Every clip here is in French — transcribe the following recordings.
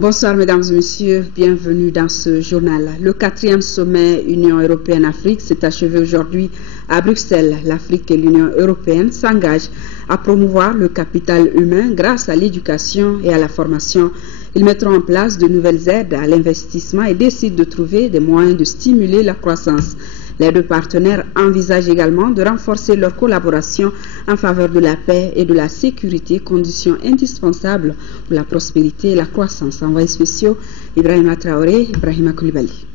Bonsoir mesdames et messieurs, bienvenue dans ce journal. Le 4e sommet Union européenne-Afrique s'est achevé aujourd'hui à Bruxelles. L'Afrique et l'Union européenne s'engagent à promouvoir le capital humain grâce à l'éducation et à la formation. Ils mettront en place de nouvelles aides à l'investissement et décident de trouver des moyens de stimuler la croissance. Les deux partenaires envisagent également de renforcer leur collaboration en faveur de la paix et de la sécurité, conditions indispensables pour la prospérité et la croissance. Envoyés spéciaux, Ibrahima Traoré, Ibrahima Koulibaly.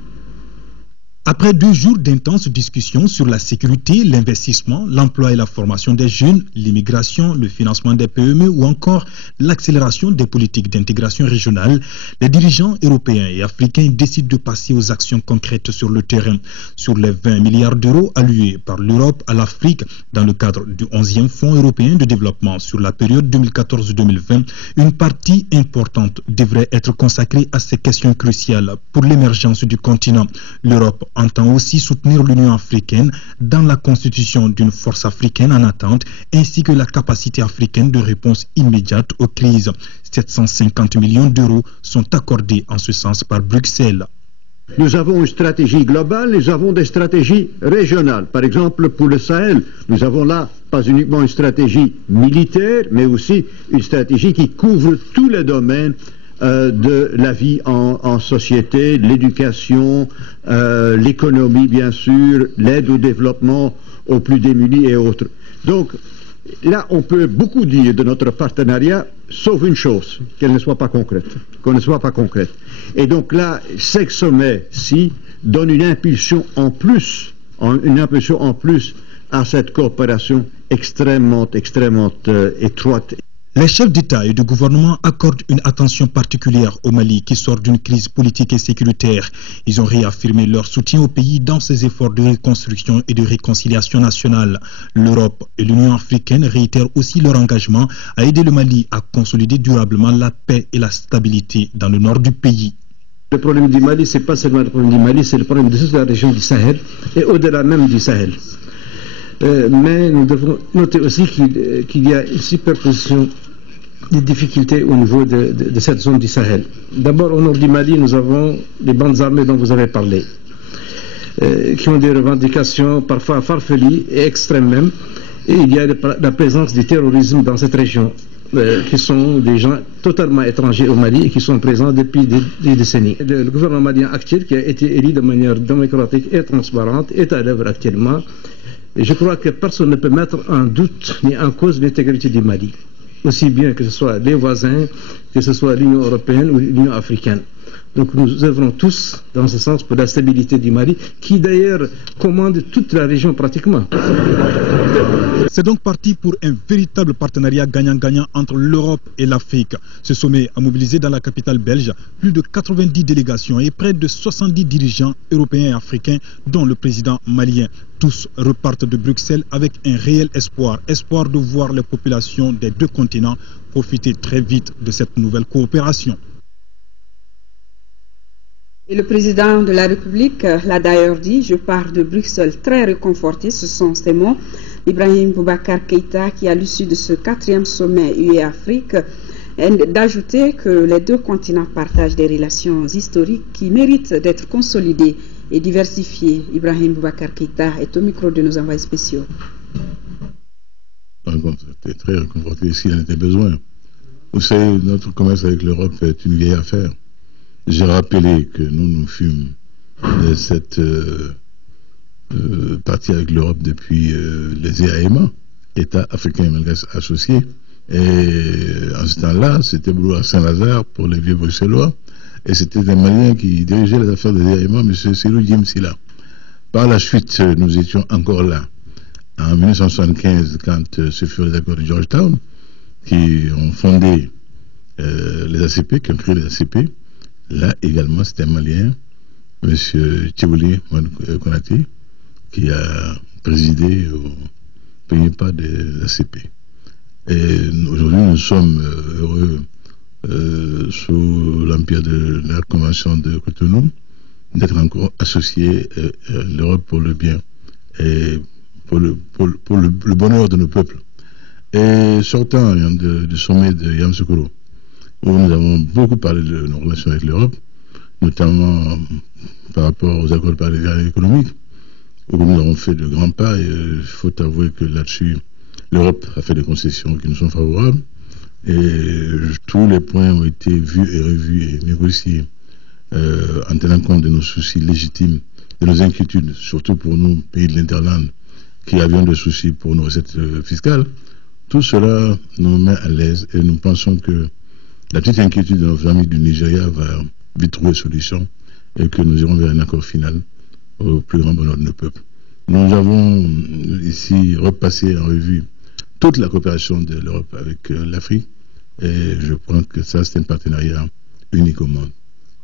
Après 2 jours d'intenses discussions sur la sécurité, l'investissement, l'emploi et la formation des jeunes, l'immigration, le financement des PME ou encore l'accélération des politiques d'intégration régionale, les dirigeants européens et africains décident de passer aux actions concrètes sur le terrain. Sur les 20 milliards d'euros alloués par l'Europe à l'Afrique dans le cadre du 11e Fonds européen de développement sur la période 2014-2020, une partie importante devrait être consacrée à ces questions cruciales pour l'émergence du continent. L'Europe entend aussi soutenir l'Union africaine dans la constitution d'une force africaine en attente ainsi que la capacité africaine de réponse immédiate aux crises. 750 millions d'euros sont accordés en ce sens par Bruxelles. Nous avons une stratégie globale, nous avons des stratégies régionales. Par exemple, pour le Sahel, nous avons là pas uniquement une stratégie militaire, mais aussi une stratégie qui couvre tous les domaines de la vie en société, l'éducation, l'économie bien sûr, l'aide au développement aux plus démunis et autres. Donc là on peut beaucoup dire de notre partenariat, sauf une chose, qu'elle ne soit pas concrète, Et donc là, ces sommets-ci donnent une impulsion en plus à cette coopération extrêmement étroite. Les chefs d'État et de gouvernement accordent une attention particulière au Mali qui sort d'une crise politique et sécuritaire. Ils ont réaffirmé leur soutien au pays dans ses efforts de reconstruction et de réconciliation nationale. L'Europe et l'Union africaine réitèrent aussi leur engagement à aider le Mali à consolider durablement la paix et la stabilité dans le nord du pays. Le problème du Mali, ce n'est pas seulement le problème du Mali, c'est le problème de toute la région du Sahel et au-delà même du Sahel. Mais nous devons noter aussi qu'il y a une superposition des difficultés au niveau de cette zone du Sahel. D'abord, au nord du Mali, nous avons les bandes armées dont vous avez parlé, qui ont des revendications parfois farfelues et extrêmes même. Et il y a la présence du terrorisme dans cette région, qui sont des gens totalement étrangers au Mali et qui sont présents depuis des décennies. Le gouvernement malien actuel, qui a été élu de manière démocratique et transparente, est à l'œuvre actuellement. Et je crois que personne ne peut mettre en doute ni en cause l'intégrité du Mali, aussi bien que ce soit les voisins, que ce soit l'Union européenne ou l'Union africaine. Donc nous œuvrons tous dans ce sens pour la stabilité du Mali, qui d'ailleurs commande toute la région pratiquement. C'est donc parti pour un véritable partenariat gagnant-gagnant entre l'Europe et l'Afrique. Ce sommet a mobilisé dans la capitale belge plus de 90 délégations et près de 70 dirigeants européens et africains, dont le président malien. Tous repartent de Bruxelles avec un réel espoir de voir les populations des deux continents profiter très vite de cette nouvelle coopération. Et le président de la République l'a d'ailleurs dit, je pars de Bruxelles très réconforté, ce sont ses mots. Ibrahim Boubacar Keïta, qui à l'issue de ce 4e sommet UE-Afrique, d'ajouter que les deux continents partagent des relations historiques qui méritent d'être consolidées et diversifiées. Ibrahim Boubacar Keïta est au micro de nos envoyés spéciaux. J'étais très réconforté s'il en était besoin. Vous savez, notre commerce avec l'Europe est une vieille affaire. J'ai rappelé que nous fûmes de cette partie avec l'Europe depuis les EAEMA, États africains et malgaches associés. Et en ce temps-là, c'était Boulou Saint-Lazare pour les vieux bruxellois. Et c'était un Malien qui dirigeait les affaires des EAEMA, M. Cyril Jimsila. Par la suite, nous étions encore là. En 1975, quand ce furent les accords de Georgetown, qui ont fondé les ACP, qui ont créé les ACP. Là également, c'était un Malien, M. Tchibouli Konaté, qui a présidé au premier pas des ACP. Et aujourd'hui, nous sommes heureux, sous l'empire de la Convention de Cotonou, d'être encore associés à l'Europe pour le bien et pour le bonheur de nos peuples. Et sortant du sommet de Yamoussoukro, où nous avons beaucoup parlé de nos relations avec l'Europe, notamment par rapport aux accords de partenariat économique, où nous avons fait de grands pas, et il faut avouer que là-dessus, l'Europe a fait des concessions qui nous sont favorables, et tous les points ont été vus et revus et négociés en tenant compte de nos soucis légitimes, de nos inquiétudes, surtout pour nous, pays de l'Interland, qui avions des soucis pour nos recettes fiscales. Tout cela nous met à l'aise et nous pensons que la petite inquiétude de nos amis du Nigeria va vite trouver solution et que nous irons vers un accord final au plus grand bonheur de nos peuples. Nous avons ici repassé en revue toute la coopération de l'Europe avec l'Afrique et je pense que ça c'est un partenariat unique au monde.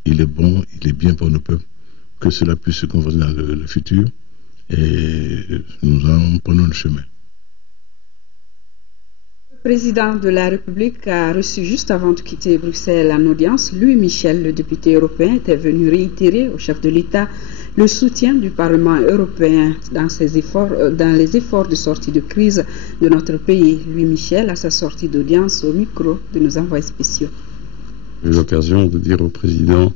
Il est bon, il est bien pour nos peuples, que cela puisse se convertir dans le futur et nous en prenons le chemin. Le président de la République a reçu juste avant de quitter Bruxelles en audience. Louis Michel, le député européen, était venu réitérer au chef de l'État le soutien du Parlement européen dans les efforts de sortie de crise de notre pays. Louis Michel, à sa sortie d'audience au micro de nos envoyés spéciaux. J'ai eu l'occasion de dire au président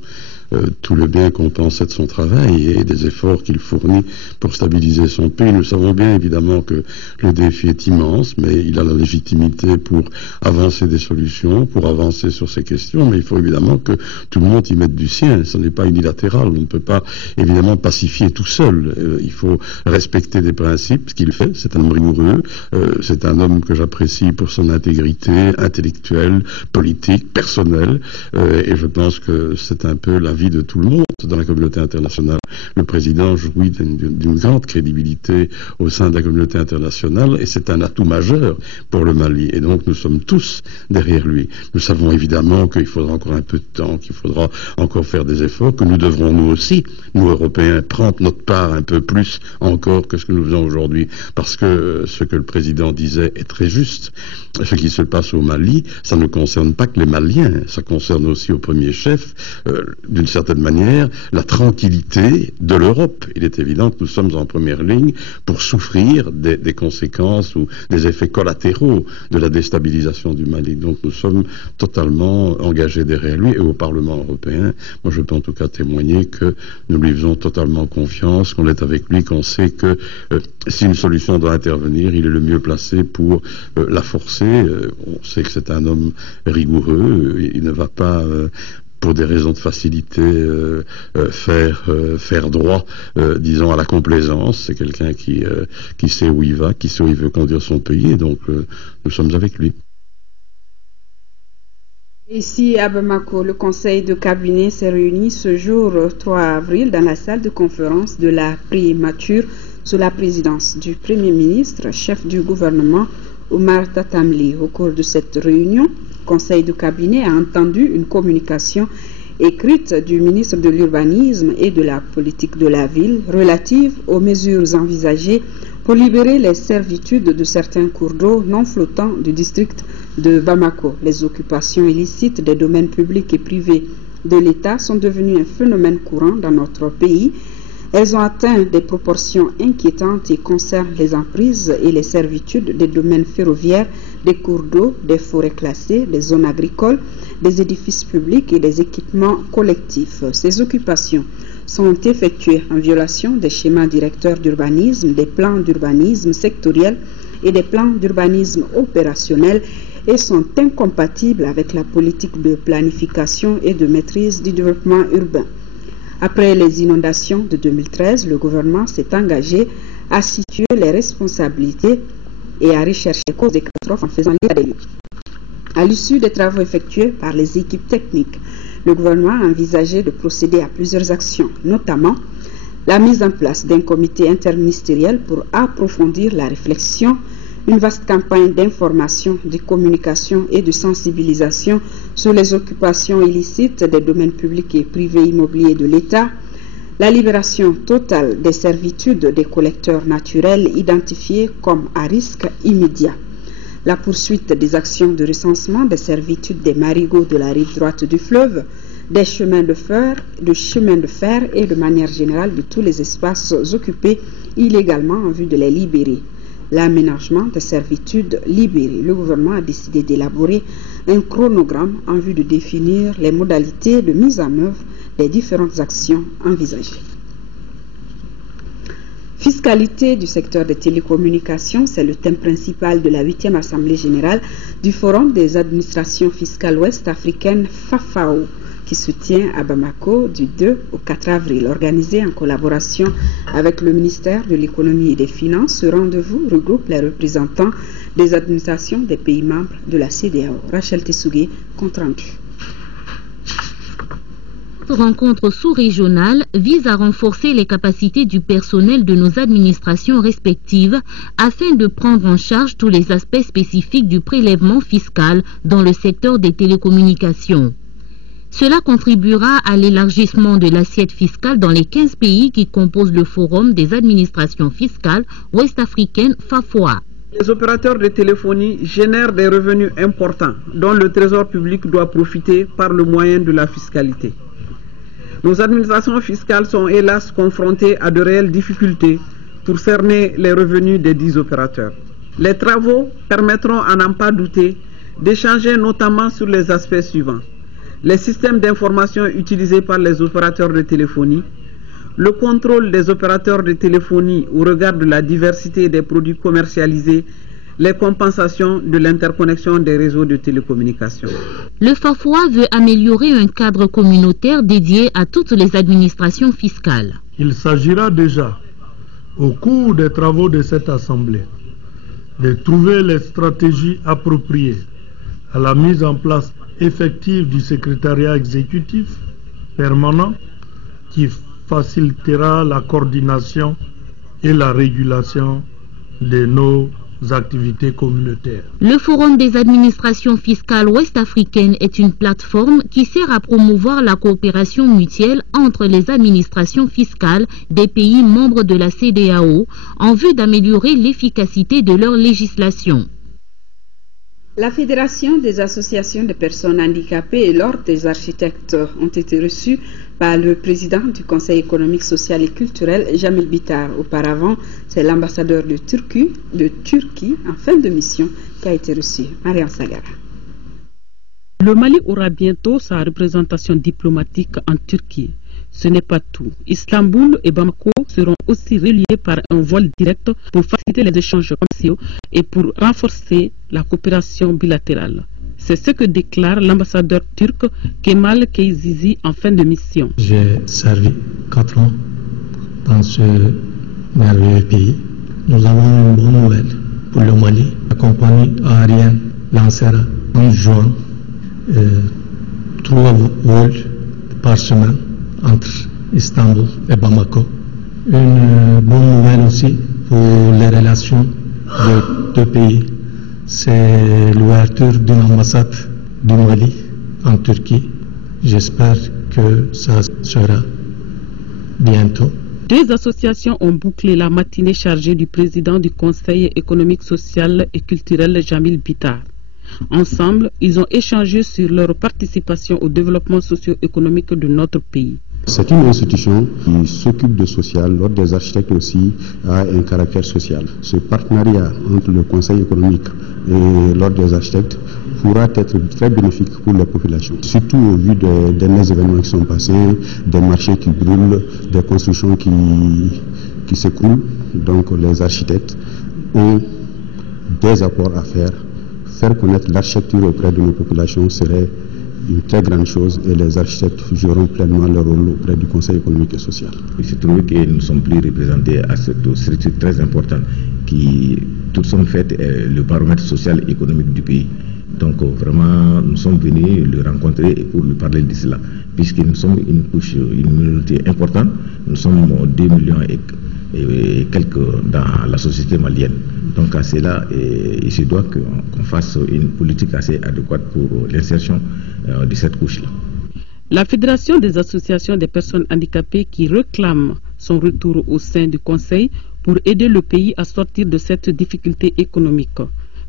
tout le bien qu'on pensait de son travail et des efforts qu'il fournit pour stabiliser son pays. Nous savons bien évidemment que le défi est immense, mais il a la légitimité pour avancer des solutions, pour avancer sur ces questions, mais il faut évidemment que tout le monde y mette du sien. Ce n'est pas unilatéral, on ne peut pas évidemment pacifier tout seul. Il faut respecter des principes, ce qu'il fait, c'est un homme rigoureux, c'est un homme que j'apprécie pour son intégrité intellectuelle, politique, personnelle, et je pense que c'est un peu la vie de tout le monde dans la communauté internationale. Le président jouit d'une grande crédibilité au sein de la communauté internationale et c'est un atout majeur pour le Mali. Et donc nous sommes tous derrière lui. Nous savons évidemment qu'il faudra encore un peu de temps, qu'il faudra encore faire des efforts, que nous devrons nous aussi, nous Européens, prendre notre part un peu plus encore que ce que nous faisons aujourd'hui. Parce que ce que le président disait est très juste. Ce qui se passe au Mali, ça ne concerne pas que les Maliens, ça concerne aussi au premier chef, d'une certaine manière, la tranquillité de l'Europe. Il est évident que nous sommes en première ligne pour souffrir des conséquences ou des effets collatéraux de la déstabilisation du Mali. Donc nous sommes totalement engagés derrière lui et au Parlement européen. Moi je peux en tout cas témoigner que nous lui faisons totalement confiance, qu'on est avec lui, qu'on sait que si une solution doit intervenir, il est le mieux placé pour la forcer. On sait que c'est un homme rigoureux, il ne va pas pour des raisons de facilité faire droit, disons, à la complaisance. C'est quelqu'un qui sait où il va, qui sait où il veut conduire son pays, et donc nous sommes avec lui. Ici à Bamako, le conseil de cabinet s'est réuni ce jour 3 avril dans la salle de conférence de la primature sous la présidence du Premier ministre, chef du gouvernement, Oumar Tatamli. Au cours de cette réunion, le conseil de cabinet a entendu une communication écrite du ministre de l'Urbanisme et de la politique de la ville relative aux mesures envisagées pour libérer les servitudes de certains cours d'eau non flottants du district de Bamako. Les occupations illicites des domaines publics et privés de l'État sont devenues un phénomène courant dans notre pays. Elles ont atteint des proportions inquiétantes et concernent les emprises et les servitudes des domaines ferroviaires, des cours d'eau, des forêts classées, des zones agricoles, des édifices publics et des équipements collectifs. Ces occupations sont effectuées en violation des schémas directeurs d'urbanisme, des plans d'urbanisme sectoriels et des plans d'urbanisme opérationnels et sont incompatibles avec la politique de planification et de maîtrise du développement urbain. Après les inondations de 2013, le gouvernement s'est engagé à situer les responsabilités et à rechercher les causes des catastrophes en faisant l'état des lieux. À l'issue des travaux effectués par les équipes techniques, le gouvernement a envisagé de procéder à plusieurs actions, notamment la mise en place d'un comité interministériel pour approfondir la réflexion, une vaste campagne d'information, de communication et de sensibilisation sur les occupations illicites des domaines publics et privés immobiliers de l'État, la libération totale des servitudes des collecteurs naturels identifiés comme à risque immédiat, la poursuite des actions de recensement des servitudes des marigots de la rive droite du fleuve, des chemins de fer et de manière générale de tous les espaces occupés illégalement en vue de les libérer. l'aménagement des servitudes libérées. Le gouvernement a décidé d'élaborer un chronogramme en vue de définir les modalités de mise en œuvre des différentes actions envisagées. Fiscalité du secteur des télécommunications, c'est le thème principal de la 8e Assemblée générale du Forum des administrations fiscales ouest-africaines FAFAO, qui se tient à Bamako du 2 au 4 avril. Organisé en collaboration avec le ministère de l'Économie et des Finances, ce rendez-vous regroupe les représentants des administrations des pays membres de la CEDEAO. Rachel Tessougué, compte rendu. Cette rencontre sous-régionale vise à renforcer les capacités du personnel de nos administrations respectives afin de prendre en charge tous les aspects spécifiques du prélèvement fiscal dans le secteur des télécommunications. Cela contribuera à l'élargissement de l'assiette fiscale dans les 15 pays qui composent le Forum des administrations fiscales ouest-africaines FAFOA. Les opérateurs de téléphonie génèrent des revenus importants dont le trésor public doit profiter par le moyen de la fiscalité. Nos administrations fiscales sont hélas confrontées à de réelles difficultés pour cerner les revenus des 10 opérateurs. Les travaux permettront, à n'en pas douter, d'échanger notamment sur les aspects suivants: les systèmes d'information utilisés par les opérateurs de téléphonie, le contrôle des opérateurs de téléphonie au regard de la diversité des produits commercialisés, les compensations de l'interconnexion des réseaux de télécommunications. Le FAFOA veut améliorer un cadre communautaire dédié à toutes les administrations fiscales. Il s'agira déjà, au cours des travaux de cette Assemblée, de trouver les stratégies appropriées à la mise en place effective du secrétariat exécutif permanent qui facilitera la coordination et la régulation de nos activités communautaires. Le Forum des administrations fiscales ouest-africaines est une plateforme qui sert à promouvoir la coopération mutuelle entre les administrations fiscales des pays membres de la CEDEAO en vue d'améliorer l'efficacité de leur législation. La Fédération des associations de personnes handicapées et l'Ordre des architectes ont été reçus par le président du Conseil économique, social et culturel, Jamil Bitar. Auparavant, c'est l'ambassadeur de Turquie en fin de mission qui a été reçu. Mariam Sagara. Le Mali aura bientôt sa représentation diplomatique en Turquie. Ce n'est pas tout. Istanbul et Bamako seront aussi reliés par un vol direct pour faciliter les échanges commerciaux et pour renforcer la coopération bilatérale. C'est ce que déclare l'ambassadeur turc Kemal Keyzizi en fin de mission. J'ai servi 4 ans dans ce merveilleux pays. Nous avons une bonne nouvelle pour le Mali. La compagnie aérienne lancera en juin 3 vols par semaine entre Istanbul et Bamako. Une bonne nouvelle aussi pour les relations de deux pays, c'est l'ouverture d'une ambassade du Mali en Turquie. J'espère que ça sera bientôt. 2 associations ont bouclé la matinée chargée du président du Conseil économique, social et culturel, Jamil Bitar. Ensemble, ils ont échangé sur leur participation au développement socio-économique de notre pays. C'est une institution qui s'occupe de social. L'Ordre des architectes aussi a un caractère social. Ce partenariat entre le Conseil économique et l'Ordre des architectes pourra être très bénéfique pour la population, surtout au vu des derniers événements qui sont passés, des marchés qui brûlent, des constructions qui s'écroulent. Donc les architectes ont des apports à faire. Faire connaître l'architecture auprès de nos populations serait une très grande chose et les architectes joueront pleinement leur rôle auprès du Conseil économique et social. Il se trouve que nous ne sommes plus représentés à cette structure très importante qui, toutes sont faites, est le baromètre social et économique du pays. Donc vraiment, nous sommes venus le rencontrer pour lui parler de cela, puisque nous sommes une minorité importante, nous sommes 2 millions et quelques dans la société malienne. Donc à cela, il se doit qu'on fasse une politique assez adéquate pour l'insertion de cette couche-là. La Fédération des associations des personnes handicapées qui réclame son retour au sein du Conseil pour aider le pays à sortir de cette difficulté économique.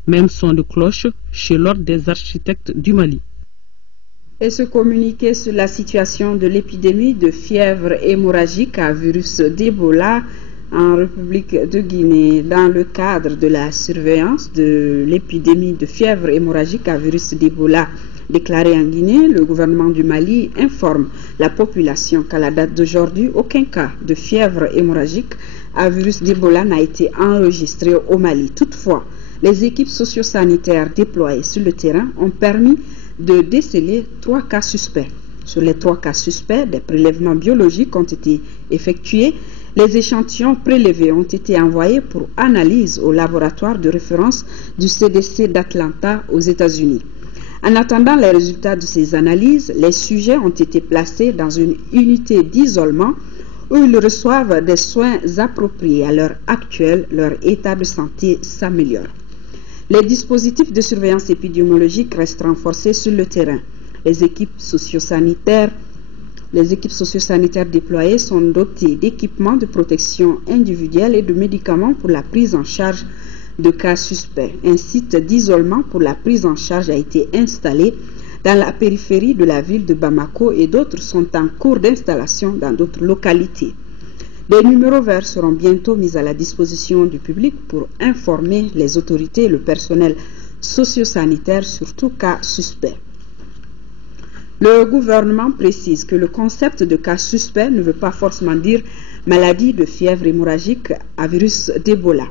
Même son de cloche chez l'Ordre des architectes du Mali. Et se communiquer sur la situation de l'épidémie de fièvre hémorragique à virus d'Ebola En République de Guinée, dans le cadre de la surveillance de l'épidémie de fièvre hémorragique à virus d'Ebola déclarée en Guinée, le gouvernement du Mali informe la population qu'à la date d'aujourd'hui, aucun cas de fièvre hémorragique à virus d'Ebola n'a été enregistré au Mali. Toutefois, les équipes socio-sanitaires déployées sur le terrain ont permis de déceler 3 cas suspects. Sur les 3 cas suspects, des prélèvements biologiques ont été effectués. Les échantillons prélevés ont été envoyés pour analyse au laboratoire de référence du CDC d'Atlanta aux États-Unis. En attendant les résultats de ces analyses, les sujets ont été placés dans une unité d'isolement où ils reçoivent des soins appropriés. À l'heure actuelle, leur état de santé s'améliore. Les dispositifs de surveillance épidémiologique restent renforcés sur le terrain. Les équipes socio-sanitaires déployées sont dotées d'équipements de protection individuelle et de médicaments pour la prise en charge de cas suspects. Un site d'isolement pour la prise en charge a été installé dans la périphérie de la ville de Bamako et d'autres sont en cours d'installation dans d'autres localités. Des numéros verts seront bientôt mis à la disposition du public pour informer les autorités et le personnel socio-sanitaire sur tout cas suspect. Le gouvernement précise que le concept de cas suspect ne veut pas forcément dire maladie de fièvre hémorragique à virus d'Ebola.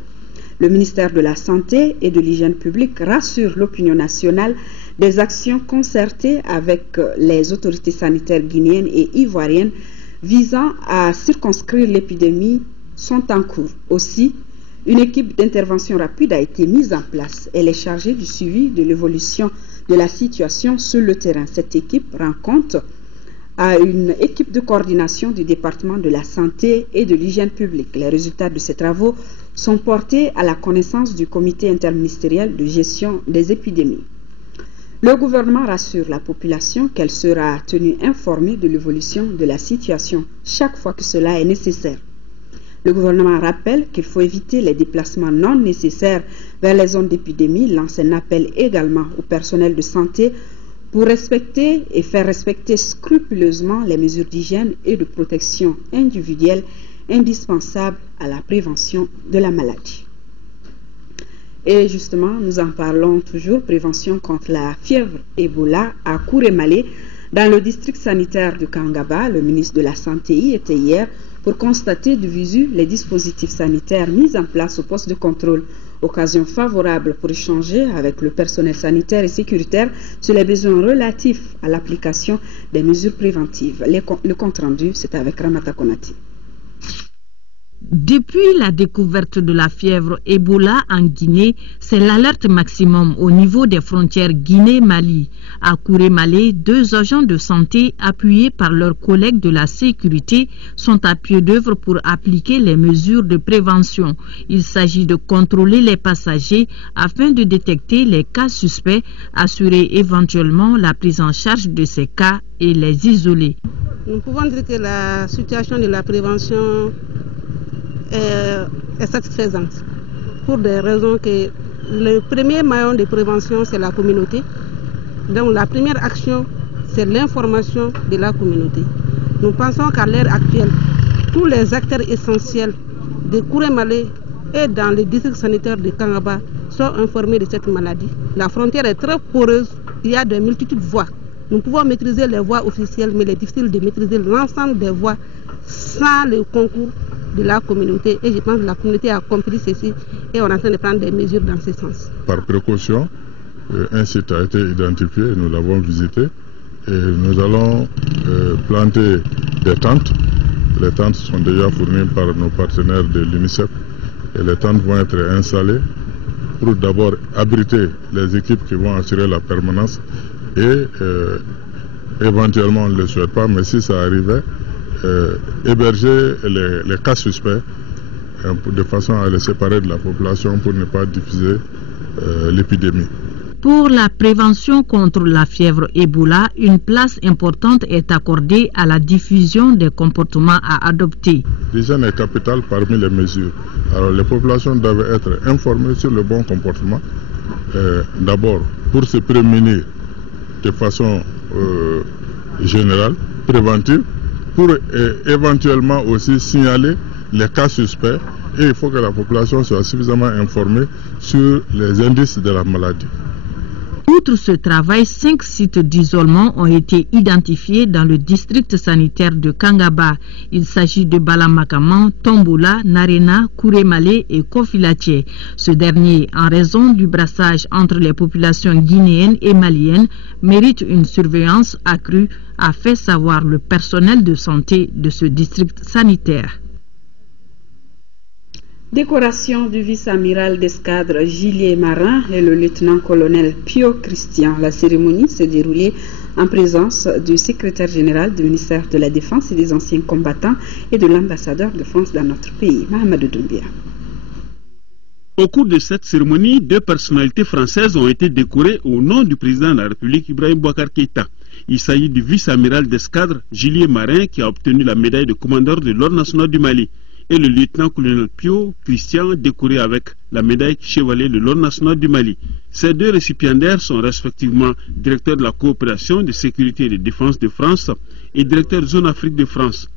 Le ministère de la Santé et de l'Hygiène publique rassure l'opinion nationale. Des actions concertées avec les autorités sanitaires guinéennes et ivoiriennes visant à circonscrire l'épidémie sont en cours. Aussi, une équipe d'intervention rapide a été mise en place. Elle est chargée du suivi de l'évolution de la situation sur le terrain. Cette équipe rend compte à une équipe de coordination du département de la santé et de l'hygiène publique. Les résultats de ces travaux sont portés à la connaissance du comité interministériel de gestion des épidémies. Le gouvernement rassure la population qu'elle sera tenue informée de l'évolution de la situation chaque fois que cela est nécessaire. Le gouvernement rappelle qu'il faut éviter les déplacements non nécessaires vers les zones d'épidémie, lance un appel également au personnel de santé pour respecter et faire respecter scrupuleusement les mesures d'hygiène et de protection individuelle indispensables à la prévention de la maladie. Et justement, nous en parlons toujours, prévention contre la fièvre Ebola à Kourémalé, dans le district sanitaire de Kangaba. Le ministre de la Santé y était hier pour constater de visu les dispositifs sanitaires mis en place au poste de contrôle. Occasion favorable pour échanger avec le personnel sanitaire et sécuritaire sur les besoins relatifs à l'application des mesures préventives. Le compte rendu, c'est avec Ramata Konati. Depuis la découverte de la fièvre Ebola en Guinée, c'est l'alerte maximum au niveau des frontières Guinée-Mali. À Kourémalé, 2 agents de santé appuyés par leurs collègues de la sécurité sont à pied d'œuvre pour appliquer les mesures de prévention. Il s'agit de contrôler les passagers afin de détecter les cas suspects, assurer éventuellement la prise en charge de ces cas et les isoler. Nous pouvons dire que la situation de la prévention est satisfaisante pour des raisons que le premier maillon de prévention c'est la communauté. Donc la première action c'est l'information de la communauté. Nous pensons qu'à l'heure actuelle tous les acteurs essentiels de Kourémalé et dans le district sanitaire de Kangaba sont informés de cette maladie. La frontière est très poreuse, il y a de multitudes de voies. Nous pouvons maîtriser les voies officielles mais il est difficile de maîtriser l'ensemble des voies sans le concours de la communauté, et je pense que la communauté a compris ceci et on est en train de prendre des mesures dans ce sens. Par précaution, un site a été identifié, nous l'avons visité et nous allons planter des tentes. Les tentes sont déjà fournies par nos partenaires de l'UNICEF et les tentes vont être installées pour d'abord abriter les équipes qui vont assurer la permanence et éventuellement on ne le souhaite pas, mais si ça arrivait, héberger les cas suspects de façon à les séparer de la population pour ne pas diffuser l'épidémie. Pour la prévention contre la fièvre Ebola, une place importante est accordée à la diffusion des comportements à adopter. L'hygiène est capitale parmi les mesures. Alors les populations doivent être informées sur le bon comportement. D'abord pour se prémunir de façon générale, préventive, pour éventuellement aussi signaler les cas suspects et il faut que la population soit suffisamment informée sur les indices de la maladie. Outre ce travail, 5 sites d'isolement ont été identifiés dans le district sanitaire de Kangaba. Il s'agit de Balamakaman, Tombola, Narena, Kouremale et Kofilache. Ce dernier, en raison du brassage entre les populations guinéennes et maliennes, mérite une surveillance accrue, a fait savoir le personnel de santé de ce district sanitaire. Décoration du vice-amiral d'escadre Gillier Marin et le lieutenant-colonel Pio Christian. La cérémonie s'est déroulée en présence du secrétaire général du ministère de la Défense et des anciens combattants et de l'ambassadeur de France dans notre pays, Mohamed Doumbia. Au cours de cette cérémonie, 2 personnalités françaises ont été décorées au nom du président de la République, Ibrahim Boubacar Keïta. Il s'agit du vice-amiral d'escadre Gillier Marin qui a obtenu la médaille de commandeur de l'Ordre national du Mali, et le lieutenant-colonel Pio Christian décoré avec la médaille chevalier de l'Ordre national du Mali. Ces 2 récipiendaires sont respectivement directeur de la coopération de sécurité et de défense de France et directeur de zone Afrique de France.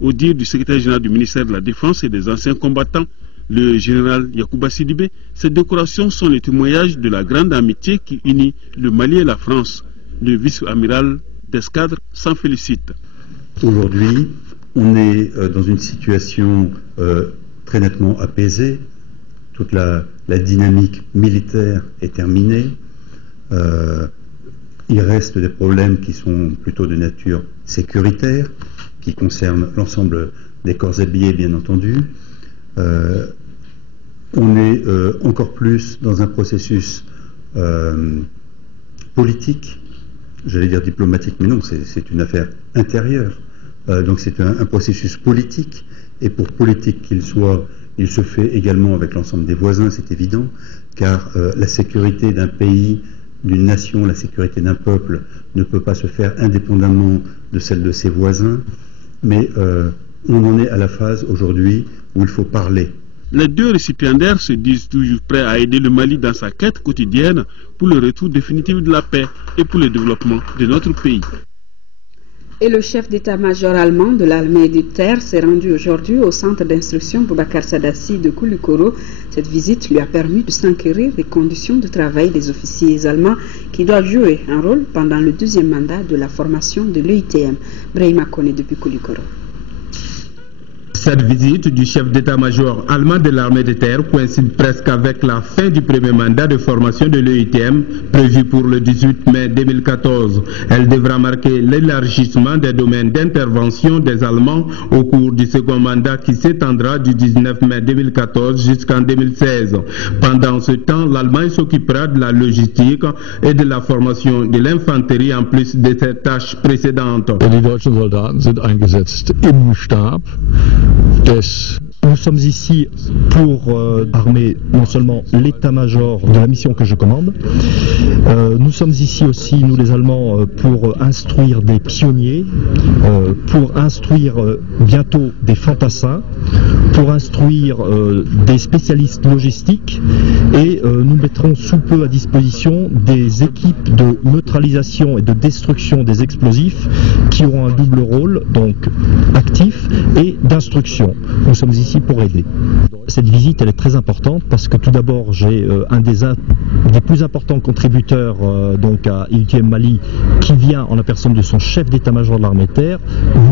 Au dire du secrétaire général du ministère de la Défense et des anciens combattants, le général Yacouba Sidibé, ces décorations sont le témoignage de la grande amitié qui unit le Mali et la France. Le vice-amiral d'escadre s'en félicite. Aujourd'hui, on est dans une situation très nettement apaisée. Toute la dynamique militaire est terminée. Il reste des problèmes qui sont plutôt de nature sécuritaire, qui concernent l'ensemble des corps habillés, bien entendu. On est encore plus dans un processus politique, j'allais dire diplomatique, mais non, c'est une affaire intérieure. Donc c'est un processus politique, et pour politique qu'il soit, il se fait également avec l'ensemble des voisins, c'est évident, car la sécurité d'un pays, d'une nation, la sécurité d'un peuple ne peut pas se faire indépendamment de celle de ses voisins, mais on en est à la phase aujourd'hui où il faut parler. Les 2 récipiendaires se disent toujours prêts à aider le Mali dans sa quête quotidienne pour le retour définitif de la paix et pour le développement de notre pays. Et le chef d'état-major allemand de l'armée de terre s'est rendu aujourd'hui au centre d'instruction Boubacar Sadassi de Koulikoro. Cette visite lui a permis de s'enquérir des conditions de travail des officiers allemands qui doivent jouer un rôle pendant le 2e mandat de la formation de l'EITM. Brahima Kone depuis Koulikoro. Cette visite du chef d'état-major allemand de l'armée de terre coïncide presque avec la fin du premier mandat de formation de l'EITM prévu pour le 18 mai 2014. Elle devra marquer l'élargissement des domaines d'intervention des Allemands au cours du second mandat qui s'étendra du 19 mai 2014 jusqu'en 2016. Pendant ce temps, l'Allemagne s'occupera de la logistique et de la formation de l'infanterie en plus de ses tâches précédentes. Die deutschen Soldaten sind eingesetzt im Stab des Nous sommes ici pour armer non seulement l'état-major de la mission que je commande, nous sommes ici aussi, nous les Allemands, pour instruire des pionniers, pour instruire bientôt des fantassins, pour instruire des spécialistes logistiques, et nous mettrons sous peu à disposition des équipes de neutralisation et de destruction des explosifs qui auront un double rôle, donc actif et d'instruction. Nous sommes ici pour aider. Cette visite, elle est très importante parce que tout d'abord, j'ai un des plus importants contributeurs donc à EUTM Mali qui vient en la personne de son chef d'état-major de l'armée de terre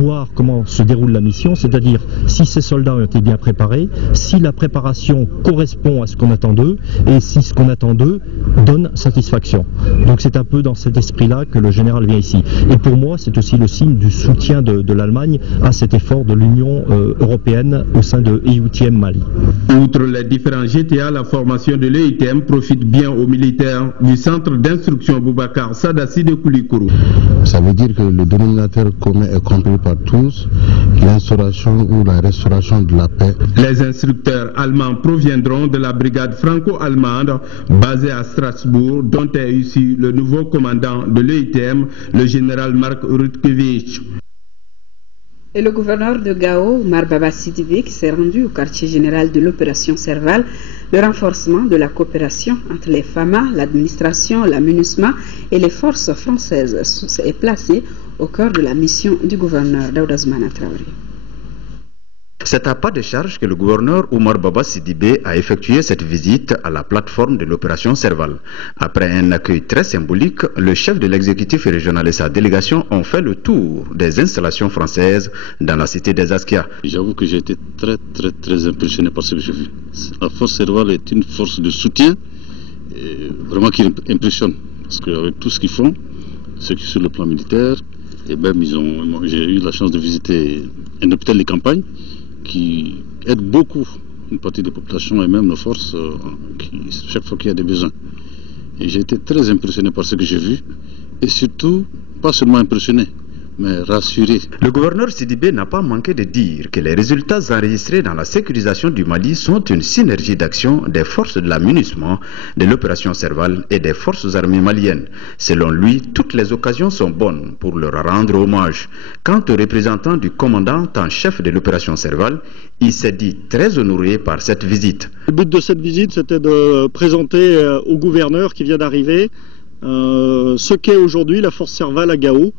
voir comment se déroule la mission, c'est-à-dire si ces soldats ont été bien préparés, si la préparation correspond à ce qu'on attend d'eux et si ce qu'on attend d'eux donne satisfaction. Donc c'est un peu dans cet esprit-là que le général vient ici. Et pour moi, c'est aussi le signe du soutien de l'Allemagne à cet effort de l'Union européenne au sein de EUTM Mali. Outre les différents GTA, la formation de l'EITM profite bien aux militaires du centre d'instruction Boubacar Sadassi de Koulikoro. Ça veut dire que le dénominateur commun est compris par tous, l'instauration ou la restauration de la paix. Les instructeurs allemands proviendront de la brigade franco-allemande basée à Strasbourg, dont est issu le nouveau commandant de l'EITM, le général Mark Rutkevich. Et le gouverneur de Gao, Omar Baba Sidibé, qui s'est rendu au quartier général de l'opération Serval, le renforcement de la coopération entre les FAMA, l'administration, la MINUSMA et les forces françaises est placé au cœur de la mission du gouverneur Daoud Azmana Traoré. C'est à pas de charge que le gouverneur Oumar Baba Sidibé a effectué cette visite à la plateforme de l'opération Serval. Après un accueil très symbolique, le chef de l'exécutif régional et sa délégation ont fait le tour des installations françaises dans la cité des Askia. J'avoue que j'ai été très impressionné par ce que j'ai vu. La force Serval est une force de soutien vraiment qui impressionne. Parce qu'avec tout ce qu'ils font, ce qui est sur le plan militaire, et même j'ai eu la chance de visiter un hôpital de campagne qui aide beaucoup une partie des populations et même nos forces chaque fois qu'il y a des besoins. Et j'ai été très impressionné par ce que j'ai vu et surtout, pas seulement impressionné, mais rassuré. Le gouverneur Sidibé n'a pas manqué de dire que les résultats enregistrés dans la sécurisation du Mali sont une synergie d'action des forces de la MINUSMA, de l'opération Serval et des forces armées maliennes. Selon lui, toutes les occasions sont bonnes pour leur rendre hommage. Quant au représentant du commandant en chef de l'opération Serval, il s'est dit très honoré par cette visite. Le but de cette visite, c'était de présenter au gouverneur qui vient d'arriver ce qu'est aujourd'hui la force Serval à Gao.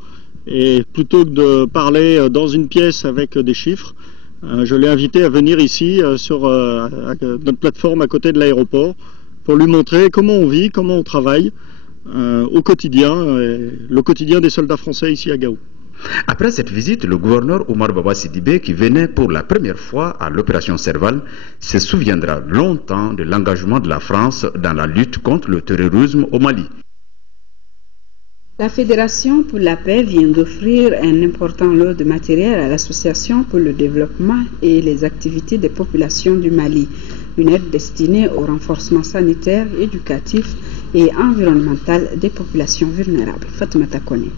Et plutôt que de parler dans une pièce avec des chiffres, je l'ai invité à venir ici sur notre plateforme à côté de l'aéroport pour lui montrer comment on vit, comment on travaille au quotidien, le quotidien des soldats français ici à Gao. Après cette visite, le gouverneur Oumar Baba Sidibé, qui venait pour la première fois à l'opération Serval, se souviendra longtemps de l'engagement de la France dans la lutte contre le terrorisme au Mali. La Fédération pour la paix vient d'offrir un important lot de matériel à l'Association pour le développement et les activités des populations du Mali. Une aide destinée au renforcement sanitaire, éducatif et environnemental des populations vulnérables. Fatoumata Kone.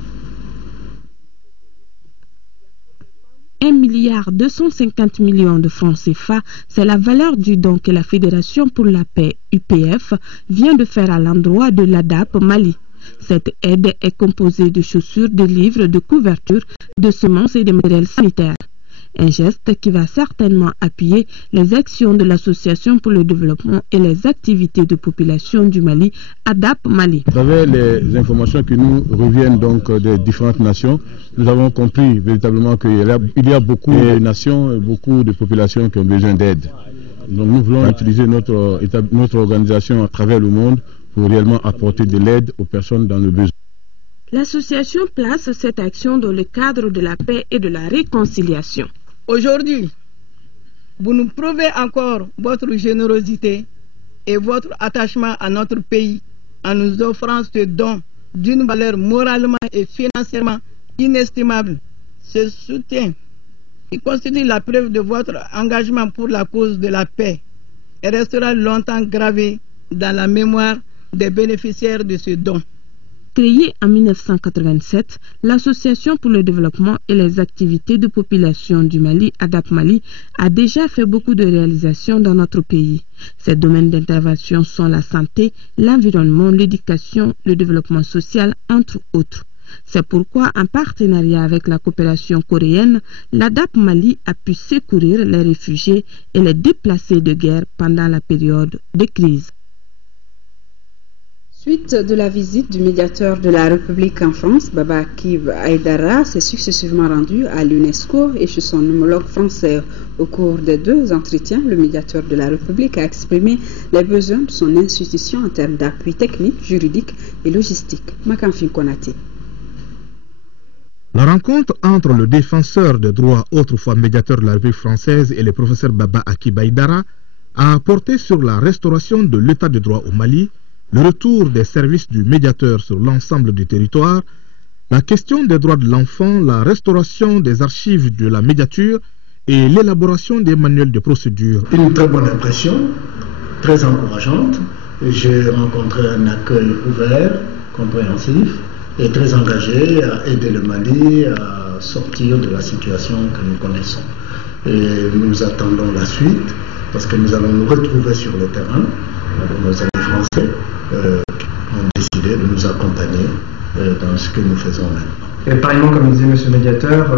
1,250 milliard de francs CFA, c'est la valeur du don que la Fédération pour la paix, UPF, vient de faire à l'endroit de l'ADAP Mali. Cette aide est composée de chaussures, de livres, de couvertures, de semences et de matériel sanitaire. Un geste qui va certainement appuyer les actions de l'Association pour le développement et les activités de population du Mali, ADAP Mali. Vous savez, les informations qui nous reviennent donc des différentes nations, nous avons compris véritablement qu'il y a beaucoup de nations et beaucoup de populations qui ont besoin d'aide. Donc nous voulons utiliser notre organisation à travers le monde pour réellement apporter de l'aide aux personnes dans le besoin. L'association place cette action dans le cadre de la paix et de la réconciliation. Aujourd'hui, vous nous prouvez encore votre générosité et votre attachement à notre pays en nous offrant ce don d'une valeur moralement et financièrement inestimable. Ce soutien qui constitue la preuve de votre engagement pour la cause de la paix et restera longtemps gravé dans la mémoire des bénéficiaires de ce don. Créée en 1987, l'Association pour le développement et les activités de population du Mali, ADAP Mali, a déjà fait beaucoup de réalisations dans notre pays. Ces domaines d'intervention sont la santé, l'environnement, l'éducation, le développement social, entre autres. C'est pourquoi, en partenariat avec la coopération coréenne, l'ADAP Mali a pu secourir les réfugiés et les déplacés de guerre pendant la période de crise. Suite de la visite du médiateur de la République en France, Baba Akiba Aïdara s'est successivement rendu à l'UNESCO et chez son homologue français. Au cours des deux entretiens, le médiateur de la République a exprimé les besoins de son institution en termes d'appui technique, juridique et logistique. Makanfin Konate. La rencontre entre le défenseur des droits, autrefois médiateur de la République française, et le professeur Baba Akiba Aïdara a porté sur la restauration de l'état de droit au Mali, le retour des services du médiateur sur l'ensemble du territoire, la question des droits de l'enfant, la restauration des archives de la médiature et l'élaboration des manuels de procédure. Une très bonne impression, très encourageante. J'ai rencontré un accueil ouvert, compréhensif et très engagé à aider le Mali à sortir de la situation que nous connaissons. Et nous attendons la suite parce que nous allons nous retrouver sur le terrain. Nos amis français ont décidé de nous accompagner dans ce que nous faisons maintenant. Et pareillement, comme disait M. le médiateur,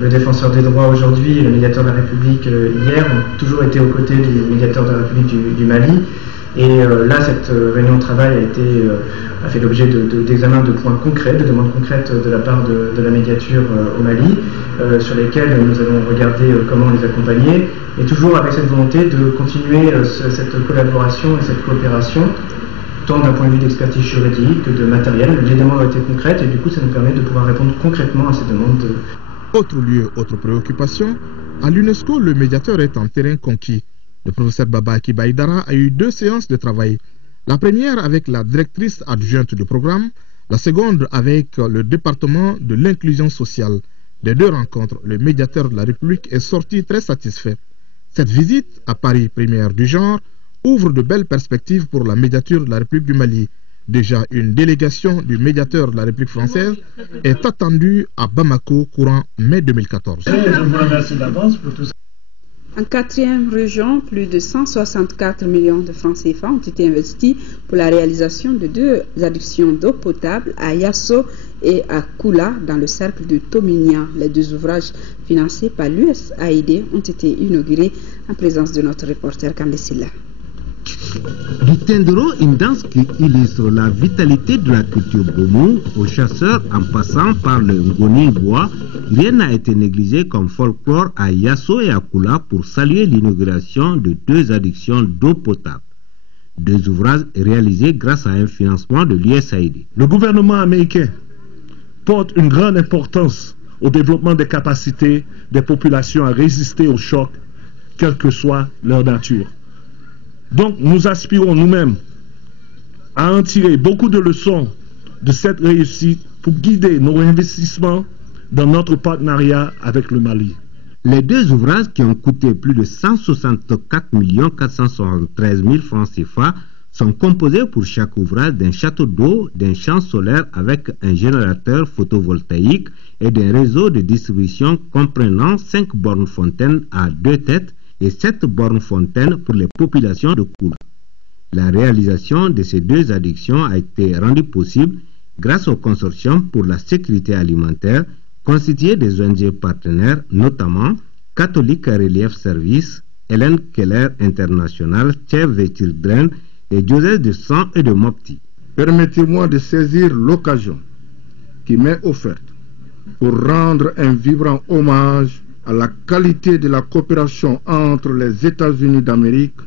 le défenseur des droits aujourd'hui et le médiateur de la République hier ont toujours été aux côtés du médiateur de la République du Mali. Et là, cette réunion de travail a fait l'objet d'examen de points concrets, de demandes concrètes de la part de la médiature au Mali, sur lesquelles nous allons regarder comment les accompagner, et toujours avec cette volonté de continuer cette collaboration et cette coopération, tant d'un point de vue d'expertise juridique que de matériel. Les demandes ont été concrètes et du coup ça nous permet de pouvoir répondre concrètement à ces demandes. Autre lieu, autre préoccupation, à l'UNESCO, le médiateur est en terrain conquis. Le professeur Baba Akibaïdara a eu 2 séances de travail. La première avec la directrice adjointe du programme, la seconde avec le département de l'inclusion sociale. Des 2 rencontres, le médiateur de la République est sorti très satisfait. Cette visite à Paris, première du genre, ouvre de belles perspectives pour la médiature de la République du Mali. Déjà, une délégation du médiateur de la République française est attendue à Bamako courant mai 2014. En 4e région, plus de 164 millions de francs CFA ont été investis pour la réalisation de 2 adductions d'eau potable à Yasso et à Koula dans le cercle de Tominia. Les 2 ouvrages financés par l'USAID ont été inaugurés en présence de notre reporter Kandesila. Du Tendero, une danse qui illustre la vitalité de la culture Boumou, aux chasseurs en passant par le Ngoni-Bois, rien n'a été négligé comme folklore à Yasso et à Koula pour saluer l'inauguration de 2 addictions d'eau potable. 2 ouvrages réalisés grâce à un financement de l'USAID. Le gouvernement américain porte une grande importance au développement des capacités des populations à résister aux chocs, quelle que soit leur nature. Donc nous aspirons nous-mêmes à en tirer beaucoup de leçons de cette réussite pour guider nos investissements dans notre partenariat avec le Mali. Les 2 ouvrages qui ont coûté plus de 164 473 000 francs CFA sont composés pour chaque ouvrage d'un château d'eau, d'un champ solaire avec un générateur photovoltaïque et d'un réseau de distribution comprenant 5 bornes fontaines à 2 têtes et 7 bornes fontaines pour les populations de Koula. La réalisation de ces 2 addictions a été rendue possible grâce au consortium pour la sécurité alimentaire constitué des ONG partenaires, notamment Catholic Relief Service, Hélène Keller International, Save the Children et Joseph de Sang et de Mopti. Permettez-moi de saisir l'occasion qui m'est offerte pour rendre un vibrant hommage à la qualité de la coopération entre les États-Unis d'Amérique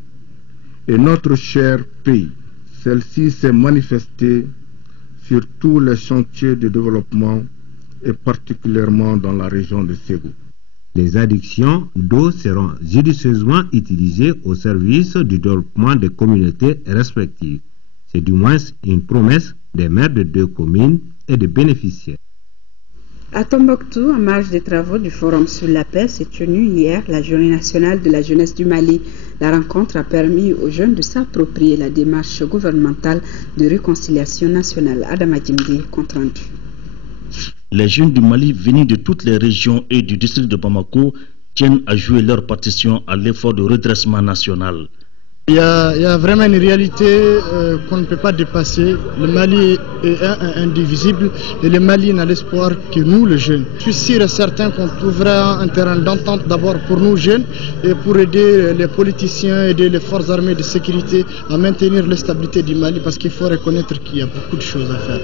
et notre cher pays. Celle-ci s'est manifestée sur tous les chantiers de développement et particulièrement dans la région de Ségou. Les addictions d'eau seront judicieusement utilisées au service du développement des communautés respectives. C'est du moins une promesse des maires de 2 communes et des bénéficiaires. À Tombouctou, en marge des travaux du Forum sur la paix, s'est tenue hier la Journée nationale de la jeunesse du Mali. La rencontre a permis aux jeunes de s'approprier la démarche gouvernementale de réconciliation nationale. Adama Djimdi, compte rendu. Les jeunes du Mali venus de toutes les régions et du district de Bamako tiennent à jouer leur partition à l'effort de redressement national. Il y a vraiment une réalité qu'on ne peut pas dépasser. Le Mali est indivisible et le Mali n'a l'espoir que nous, les jeunes. Je suis sûr et certain qu'on trouvera un terrain d'entente d'abord pour nous jeunes et pour aider les politiciens, aider les forces armées de sécurité à maintenir la stabilité du Mali parce qu'il faut reconnaître qu'il y a beaucoup de choses à faire.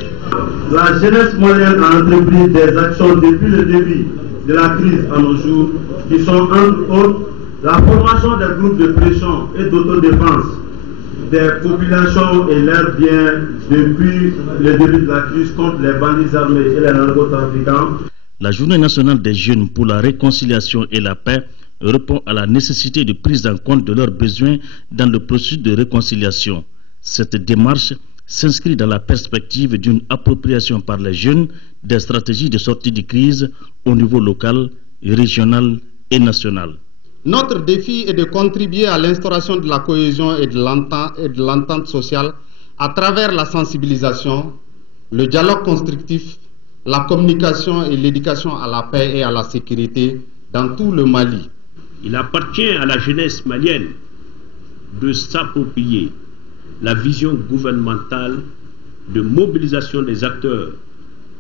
La jeunesse malienne a entrepris des actions depuis le début de la crise à nos jours qui sont entre autres la formation des groupes de pression et d'autodéfense des populations et leurs biens depuis le début de la crise contre les bandits armés et les narcotrafiquants. La Journée nationale des jeunes pour la réconciliation et la paix répond à la nécessité de prise en compte de leurs besoins dans le processus de réconciliation. Cette démarche s'inscrit dans la perspective d'une appropriation par les jeunes des stratégies de sortie de crise au niveau local, régional et national. Notre défi est de contribuer à l'instauration de la cohésion et de l'entente sociale à travers la sensibilisation, le dialogue constructif, la communication et l'éducation à la paix et à la sécurité dans tout le Mali. Il appartient à la jeunesse malienne de s'approprier la vision gouvernementale de mobilisation des acteurs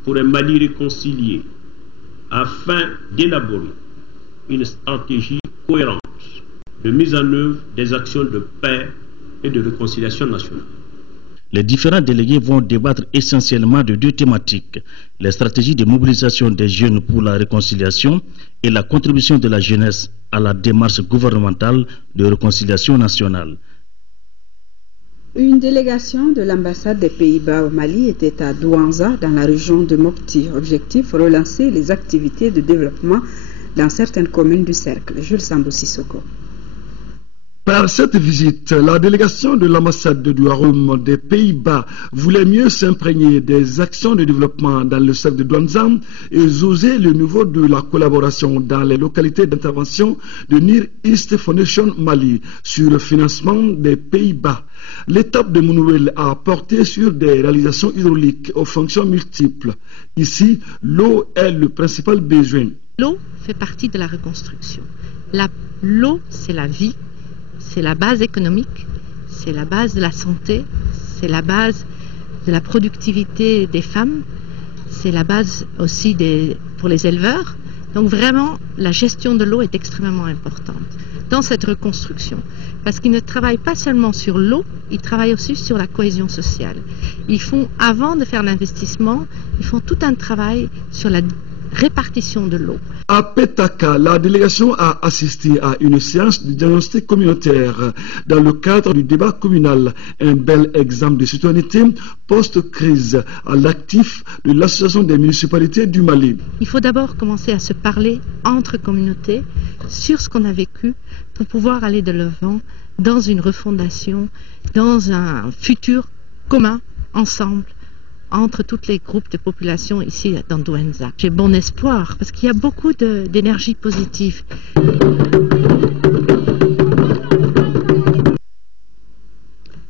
pour un Mali réconcilié afin d'élaborer une stratégie cohérente de mise en œuvre des actions de paix et de réconciliation nationale. Les différents délégués vont débattre essentiellement de deux thématiques, les stratégies de mobilisation des jeunes pour la réconciliation et la contribution de la jeunesse à la démarche gouvernementale de réconciliation nationale. Une délégation de l'ambassade des Pays-Bas au Mali était à Douanza, dans la région de Mopti. Objectif, relancer les activités de développement dans certaines communes du cercle. Jules Sambou Sissoko. Par cette visite, la délégation de l'ambassade de Douaroum des Pays-Bas voulait mieux s'imprégner des actions de développement dans le cercle de Douanza et jauger le niveau de la collaboration dans les localités d'intervention de Near East Foundation Mali sur le financement des Pays-Bas. L'étape de Mounouel a porté sur des réalisations hydrauliques aux fonctions multiples. Ici, l'eau est le principal besoin. L'eau fait partie de la reconstruction. L'eau, c'est la vie. C'est la base économique, c'est la base de la santé, c'est la base de la productivité des femmes, c'est la base aussi pour les éleveurs. Donc vraiment, la gestion de l'eau est extrêmement importante dans cette reconstruction. Parce qu'ils ne travaillent pas seulement sur l'eau, ils travaillent aussi sur la cohésion sociale. Avant de faire l'investissement, ils font tout un travail sur la répartition de l'eau. À Petaka, la délégation a assisté à une séance de diagnostic communautaire dans le cadre du débat communal. Un bel exemple de citoyenneté post-crise à l'actif de l'Association des municipalités du Mali. Il faut d'abord commencer à se parler entre communautés sur ce qu'on a vécu pour pouvoir aller de l'avant dans une refondation, dans un futur commun, ensemble, entre tous les groupes de population ici dans Douanza. J'ai bon espoir parce qu'il y a beaucoup d'énergie positive.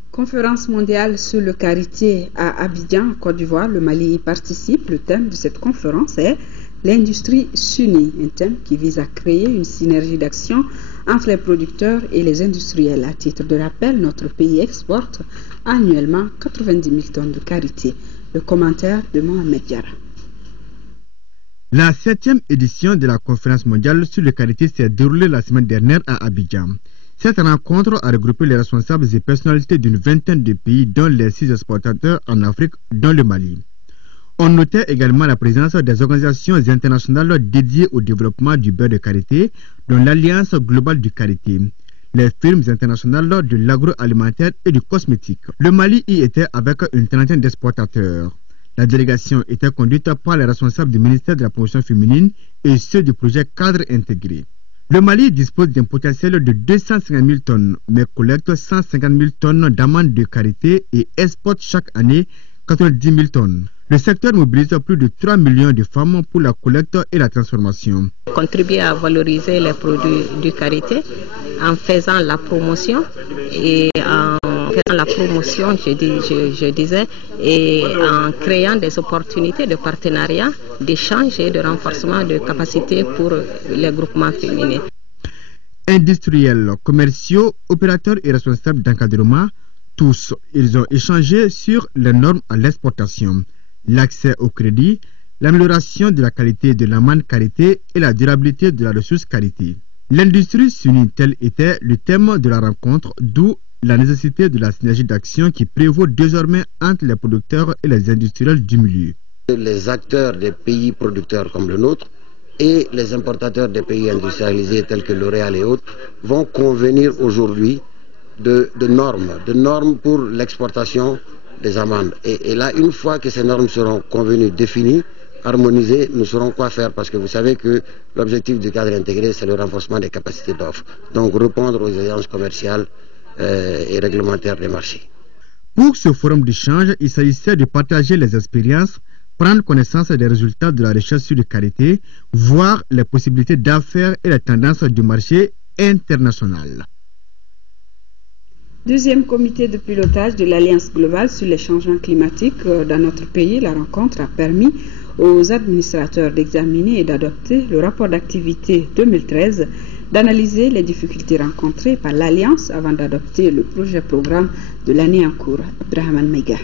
Conférence mondiale sur le karité à Abidjan, Côte d'Ivoire. Le Mali y participe. Le thème de cette conférence est l'industrie s'unit, un thème qui vise à créer une synergie d'action entre les producteurs et les industriels. À titre de rappel, notre pays exporte annuellement 90 000 tonnes de karité. Le commentaire de Mohamed Diarra. La 7e édition de la conférence mondiale sur le karité s'est déroulée la semaine dernière à Abidjan. Cette rencontre a regroupé les responsables et personnalités d'une vingtaine de pays, dont les 6 exportateurs en Afrique, dont le Mali. On notait également la présence des organisations internationales dédiées au développement du beurre de karité, dont l'Alliance globale du karité, les firmes internationales de l'agroalimentaire et du cosmétique. Le Mali y était avec une trentaine d'exportateurs. La délégation était conduite par les responsables du ministère de la promotion féminine et ceux du projet cadre intégré. Le Mali dispose d'un potentiel de 250 000 tonnes, mais collecte 150 000 tonnes d'amandes de karité et exporte chaque année 90 000 tonnes. Le secteur mobilise plus de 3 millions de femmes pour la collecte et la transformation. Contribuer à valoriser les produits du karité en faisant la promotion et je disais, et en créant des opportunités de partenariat, d'échange et de renforcement de capacités pour les groupements féminins. Industriels, commerciaux, opérateurs et responsables d'encadrement, tous, ils ont échangé sur les normes à l'exportation, l'accès au crédit, l'amélioration de la qualité de l'amande karité et la durabilité de la ressource karité. L'industrie s'unit, tel était le thème de la rencontre, d'où la nécessité de la synergie d'action qui prévaut désormais entre les producteurs et les industriels du milieu. Les acteurs des pays producteurs comme le nôtre et les importateurs des pays industrialisés tels que L'Oréal et autres vont convenir aujourd'hui de normes pour l'exportation des amandes. Et là, une fois que ces normes seront convenues, définies, harmonisées, nous saurons quoi faire, parce que vous savez que l'objectif du cadre intégré, c'est le renforcement des capacités d'offre. Donc répondre aux exigences commerciales et réglementaires des marchés. Pour ce forum d'échange, il s'agissait de partager les expériences, prendre connaissance des résultats de la recherche sur le karité, voir les possibilités d'affaires et les tendances du marché international. Deuxième comité de pilotage de l'Alliance globale sur les changements climatiques dans notre pays. La rencontre a permis aux administrateurs d'examiner et d'adopter le rapport d'activité 2013, d'analyser les difficultés rencontrées par l'Alliance avant d'adopter le projet-programme de l'année en cours. Abdrahman Mega.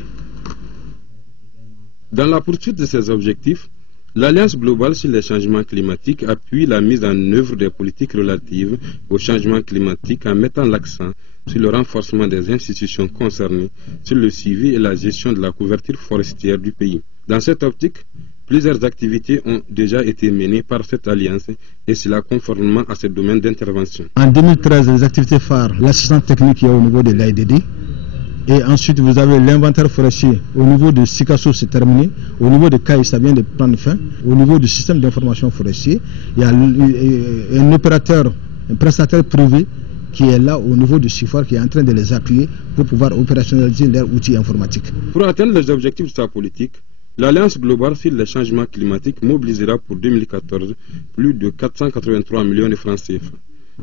Dans la poursuite de ces objectifs, L'Alliance globale sur les changements climatiques appuie la mise en œuvre des politiques relatives au changement climatique en mettant l'accent sur le renforcement des institutions concernées, sur le suivi et la gestion de la couverture forestière du pays. Dans cette optique, plusieurs activités ont déjà été menées par cette alliance et cela conformément à ce domaine d'intervention. En 2013, les activités phares, l'assistance technique est au niveau de l'AIDD. Et ensuite, vous avez l'inventaire forestier au niveau de Sikasso, c'est terminé. Au niveau de CAI, ça vient de prendre fin. Au niveau du système d'information forestier, il y a un opérateur, un prestataire privé qui est là au niveau du CIFOR, qui est en train de les appuyer pour pouvoir opérationnaliser leurs outils informatiques. Pour atteindre les objectifs de sa politique, l'Alliance globale sur les changements climatiques mobilisera pour 2014 plus de 483 millions de francs CFA.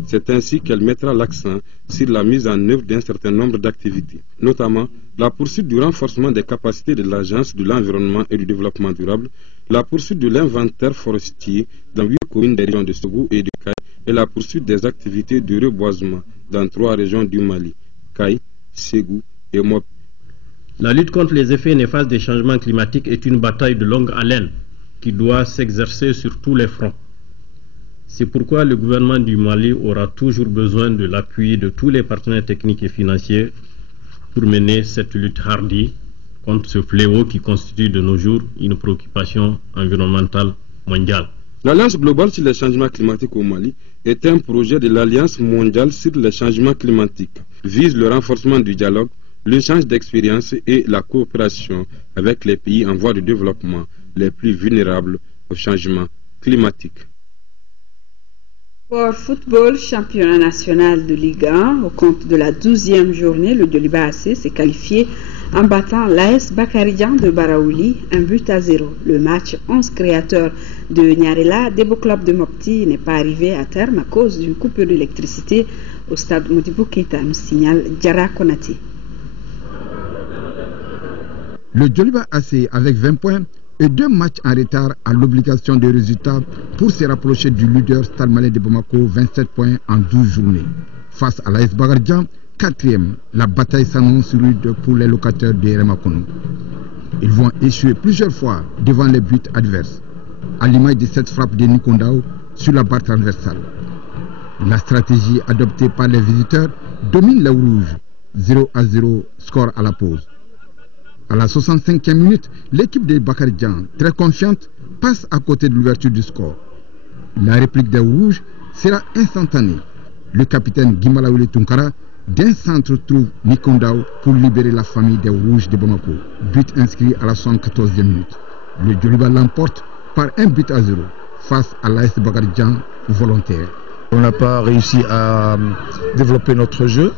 C'est ainsi qu'elle mettra l'accent sur la mise en œuvre d'un certain nombre d'activités, notamment la poursuite du renforcement des capacités de l'Agence de l'environnement et du développement durable, la poursuite de l'inventaire forestier dans 8 communes des régions de Ségou et de Caï, et la poursuite des activités de reboisement dans 3 régions du Mali, Caï, Ségou et Mop. La lutte contre les effets néfastes des changements climatiques est une bataille de longue haleine qui doit s'exercer sur tous les fronts. C'est pourquoi le gouvernement du Mali aura toujours besoin de l'appui de tous les partenaires techniques et financiers pour mener cette lutte hardie contre ce fléau qui constitue de nos jours une préoccupation environnementale mondiale. L'Alliance globale sur les changements climatiques au Mali est un projet de l'Alliance mondiale sur les changements climatiques, vise le renforcement du dialogue, l'échange d'expériences et la coopération avec les pays en voie de développement les plus vulnérables au changement climatique. Pour football, championnat national de Ligue 1, au compte de la 12e journée, le Djoliba AC s'est qualifié en battant l'AS Bakarijan de Baraouli 1-0. Le match 11 créateurs de Nyarela, Debo Club de Mopti, n'est pas arrivé à terme à cause d'une coupure d'électricité au stade Modibo Keita, nous signale Diarra Konati. Le Djoliba AC, avec 20 points et 2 matchs en retard, a l'obligation de résultats pour se rapprocher du leader Stade Malien de Bamako, 27 points en 12 journées. Face à l'AS Bakarijan, 4e, la bataille s'annonce rude pour les locataires de Remakono. Ils vont échouer plusieurs fois devant les buts adverses, à l'image de cette frappe de Nikondao sur la barre transversale. La stratégie adoptée par les visiteurs domine les rouges, 0-0 score à la pause. À la 65e minute, l'équipe de Bakarijan, très confiante, passe à côté de l'ouverture du score. La réplique des rouges sera instantanée. Le capitaine Guimalaouli Tunkara d'un centre trouve Nikondao pour libérer la famille des rouges de Bamako. But inscrit à la 74e minute. Le Djoliba l'emporte par 1-0 face à l'AS Bakarijan volontaire. On n'a pas réussi à développer notre jeu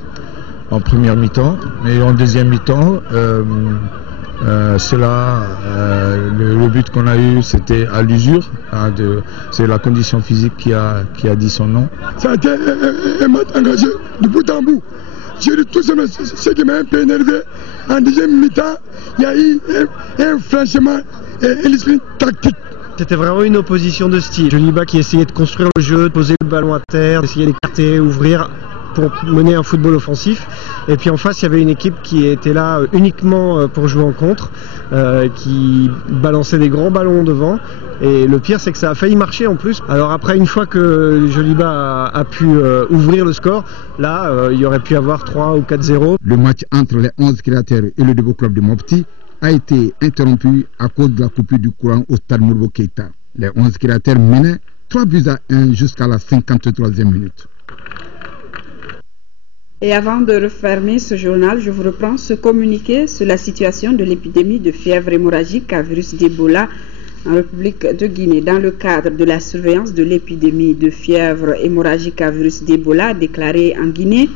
en première mi-temps, mais en deuxième mi-temps, le but qu'on a eu, c'était à l'usure. C'est la condition physique qui a dit son nom. Ça a été un match engagé de bout en bout. J'ai dit tout ce qui m'a un peu énervé. En deuxième mi-temps, il y a eu un franchement et l'esprit tactique. C'était vraiment une opposition de style. Djoliba qui essayait de construire le jeu, de poser le ballon à terre, d'essayer d'écarter, ouvrir pour mener un football offensif. Et puis en face, il y avait une équipe qui était là uniquement pour jouer en contre, qui balançait des grands ballons devant. Et le pire, c'est que ça a failli marcher en plus. Alors après, une fois que Djoliba a pu ouvrir le score, là, il y aurait pu avoir 3 ou 4-0. Le match entre les 11 créateurs et le Debo Club de Mopti a été interrompu à cause de la coupure du courant au stade Modibo Keita. Les 11 créateurs menaient 3-1 jusqu'à la 53e minute. Et avant de refermer ce journal, je vous reprends ce communiqué sur la situation de l'épidémie de fièvre hémorragique à virus d'Ebola en République de Guinée. Dans le cadre de la surveillance de l'épidémie de fièvre hémorragique à virus d'Ebola déclarée en Guinée,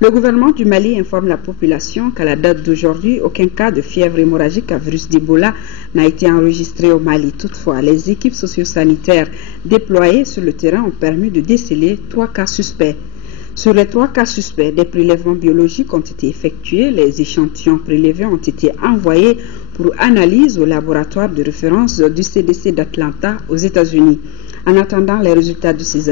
le gouvernement du Mali informe la population qu'à la date d'aujourd'hui, aucun cas de fièvre hémorragique à virus d'Ebola n'a été enregistré au Mali. Toutefois, les équipes socio-sanitaires déployées sur le terrain ont permis de déceler 3 cas suspects. Sur les 3 cas suspects, des prélèvements biologiques ont été effectués. Les échantillons prélevés ont été envoyés pour analyse au laboratoire de référence du CDC d'Atlanta aux États-Unis. En attendant les résultats de ces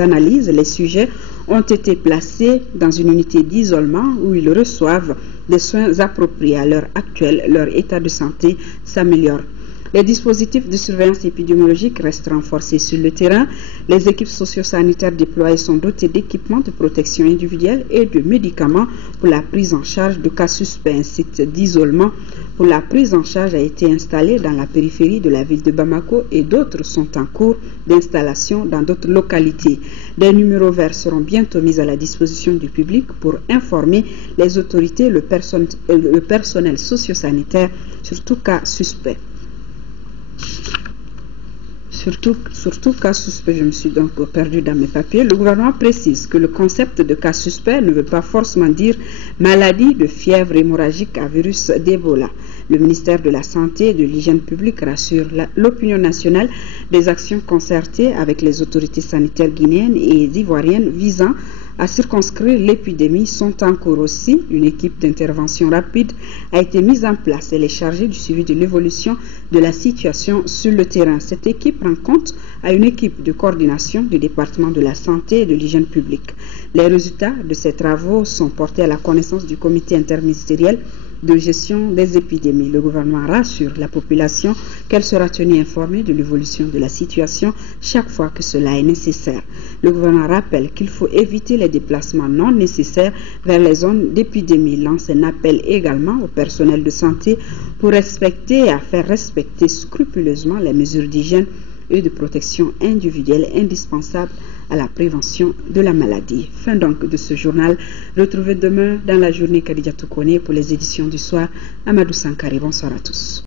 analyses, les sujets ont été placés dans une unité d'isolement où ils reçoivent des soins appropriés. À l'heure actuelle, leur état de santé s'améliore. Les dispositifs de surveillance épidémiologique restent renforcés sur le terrain. Les équipes socio-sanitaires déployées sont dotées d'équipements de protection individuelle et de médicaments pour la prise en charge de cas suspects. Un site d'isolement pour la prise en charge a été installé dans la périphérie de la ville de Bamako et d'autres sont en cours d'installation dans d'autres localités. Des numéros verts seront bientôt mis à la disposition du public pour informer les autorités, le personnel socio-sanitaire sur tout cas suspect. Surtout cas suspect, je me suis donc perdu dans mes papiers. Le gouvernement précise que le concept de cas suspect ne veut pas forcément dire maladie de fièvre hémorragique à virus d'Ebola. Le ministère de la Santé et de l'Hygiène publique rassure l'opinion nationale des actions concertées avec les autorités sanitaires guinéennes et ivoiriennes visant à circonscrire l'épidémie sont en cours aussi. Une équipe d'intervention rapide a été mise en place. Elle est chargée du suivi de l'évolution de la situation sur le terrain. Cette équipe rend compte à une équipe de coordination du département de la santé et de l'hygiène publique. Les résultats de ces travaux sont portés à la connaissance du comité interministériel de gestion des épidémies. Le gouvernement rassure la population qu'elle sera tenue informée de l'évolution de la situation chaque fois que cela est nécessaire. Le gouvernement rappelle qu'il faut éviter les déplacements non nécessaires vers les zones d'épidémie. Il lance un appel également au personnel de santé pour respecter et à faire respecter scrupuleusement les mesures d'hygiène et de protection individuelle indispensables à la prévention de la maladie. Fin donc de ce journal. Retrouvez demain dans la journée Khadija Toukone pour les éditions du soir. Amadou Sankari, bonsoir à tous.